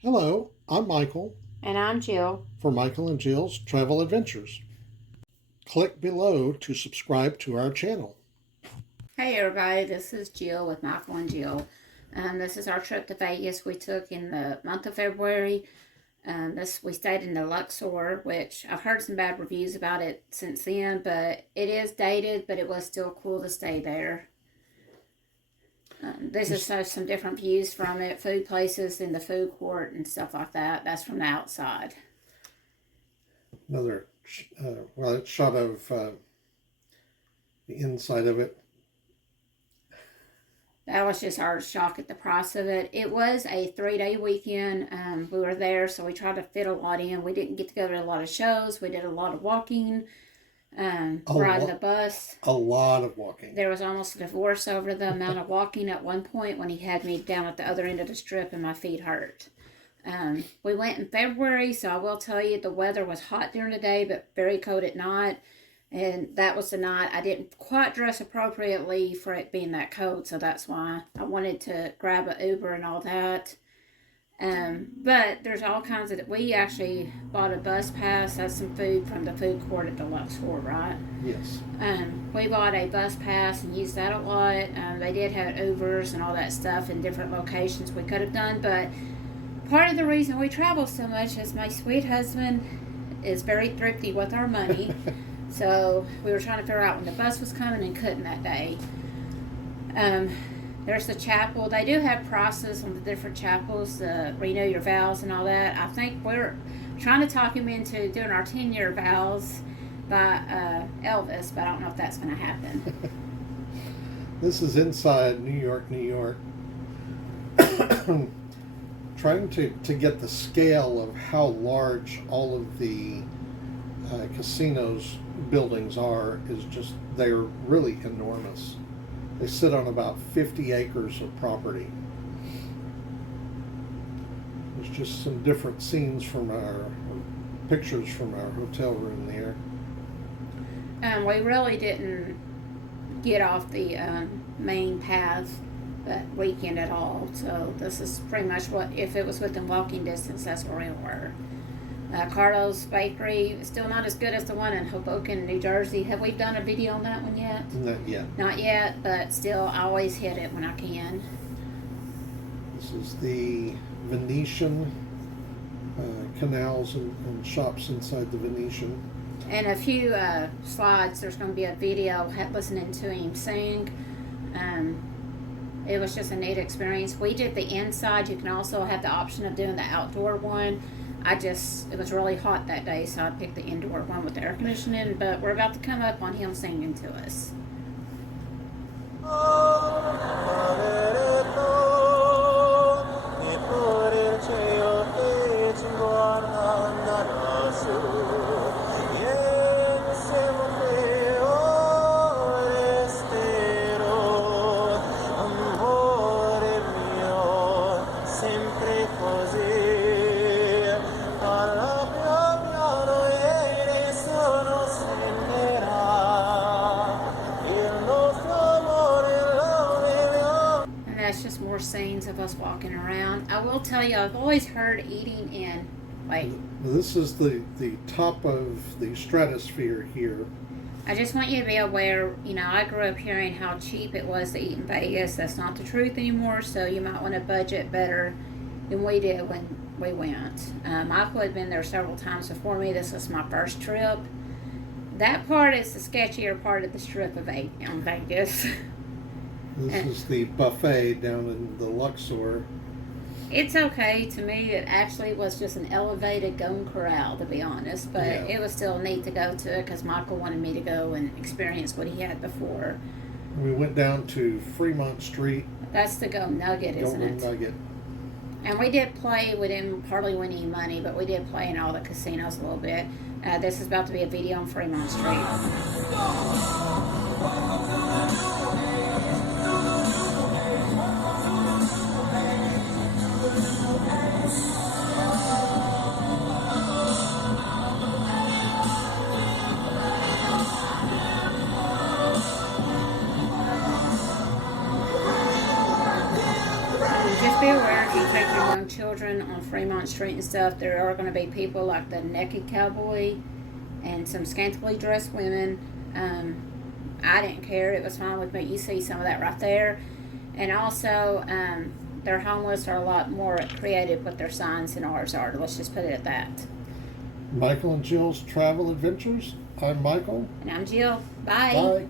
Hello, I'm Michael And I'm Jill. for Michael and Jill's Travel Adventures. Click below to subscribe to our channel. Hey everybody, this is Jill with Michael and Jill. This is our trip to Vegas we took in the month of February. We stayed in the Luxor, which I've heard some bad reviews about it since then, but it is dated, but it was still cool to stay there. This is some different views from it, food places in the food court and stuff like that. That's from the outside. Another shot of the inside of it. That was just our shock at the price of it. It was a 3-day weekend. We were there, so we tried to fit a lot in. We didn't get to go to a lot of shows. We did a lot of walking, riding the bus. A lot of walking. There was almost a divorce over the amount of walking at one point when he had me down at the other end of the strip and my feet hurt. We went in February, so I will tell you the weather was hot during the day, but very cold at night. And that was the night I didn't quite dress appropriately for it being that cold, so that's why I wanted to grab an Uber and all that. But there's all kinds of... We actually bought a bus pass. That's some food from the food court at the Luxor, right? Yes. We bought a bus pass and used that a lot. They did have Ubers and all that stuff in different locations we could have done, but part of the reason we travel so much is my sweet husband is very thrifty with our money. So we were trying to figure out when the bus was coming and couldn't that day. There's the chapel. They do have prices on the different chapels, renew your vows and all that. I think we're trying to talk him into doing our 10-year vows by Elvis, but I don't know if that's going to happen. This is inside New York, New York. Trying to get the scale of how large all of the casinos buildings are is just, they're really enormous. They sit on about 50 acres of property. There's just some different scenes from pictures from our hotel room there. We really didn't get off the main path that weekend at all, so this is pretty much what, if it was within walking distance, that's where we were. Carlos Bakery, still not as good as the one in Hoboken, New Jersey. Have we done a video on that one yet? Not yet. Not yet, but still, I always hit it when I can. This is the Venetian canals and shops inside the Venetian. And a few slides, there's going to be a video listening to him sing. It was just a neat experience. We did the inside. You can also have the option of doing the outdoor one. It was really hot that day, so I picked the indoor one with the air conditioning, but we're about to come up on him singing to us. Just more scenes of us walking around. I will tell you, I've always heard eating in, this is the top of the stratosphere here. I just want you to be aware, I grew up hearing how cheap it was to eat in Vegas. That's not the truth anymore, so you might want to budget better than we did when we went. Michael had been there several times before me. This was my first trip. That part is the sketchier part of the strip of Vegas. This is the buffet down in the Luxor. It's okay. To me, it actually was just an elevated Golden Corral, to be honest. But yeah. It was still neat to go to it because Michael wanted me to go and experience what he had before. We went down to Fremont Street. That's the Golden Nugget, isn't it? Golden Nugget. And we did play. We didn't hardly win any money, but we did play in all the casinos a little bit. This is about to be a video on Fremont Street. Just be aware if you take your young children on Fremont Street and stuff, there are going to be people like the naked cowboy and some scantily dressed women. I didn't care. It was fine with me. You see some of that right there. And also, their homeless are a lot more creative with their signs than ours are. Let's just put it at that. Michael and Jill's Travel Adventures. I'm Michael. And I'm Jill. Bye. Bye.